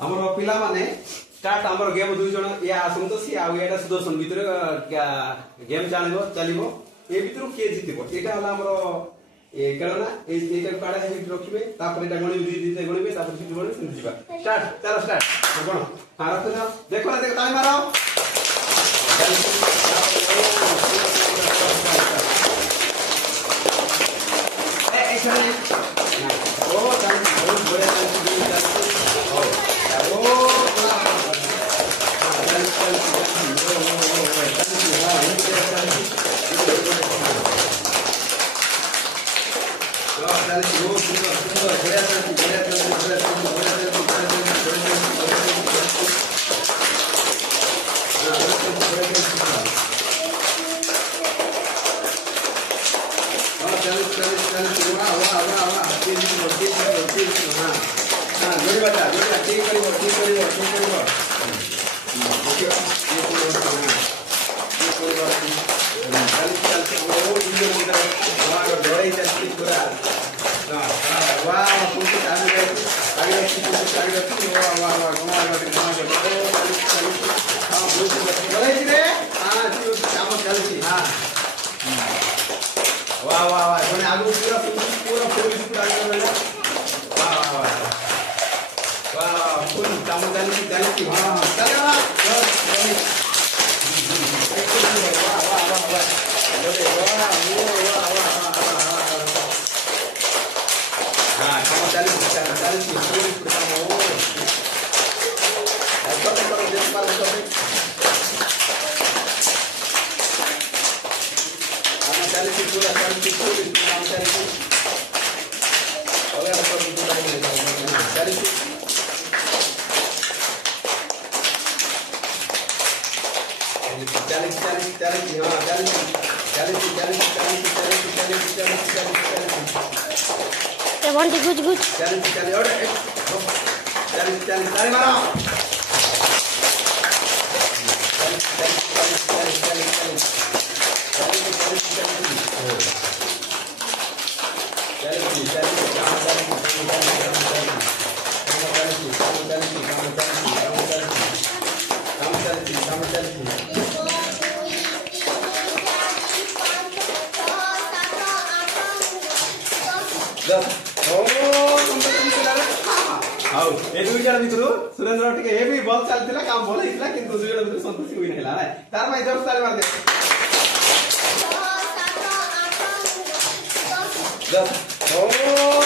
हमर पिला माने स्टार्ट हमर गेम दुई जण या आसंतो सी आ एटा सुदर्शन भितर गेम चलिबो ए भितर के जितिबो एटा हला हमर ए केलना एटा काडा हे रखिबे तापर एटा गणी दुई दिते गणिबे तापर सिटी गणी सिटी जिबा स्टार्ट चलो स्टार्ट गण हां रख दे देखो ना देखो ताली मारो ए चले ओ ताली बहुत बढ़िया सुरेंद्र टिके ए भी बॉल चलतिला काम भल हितला किंतु दुई जण भितर संतोष होई नहिला ना तार भाई जोर ताली मार दे 10 ओ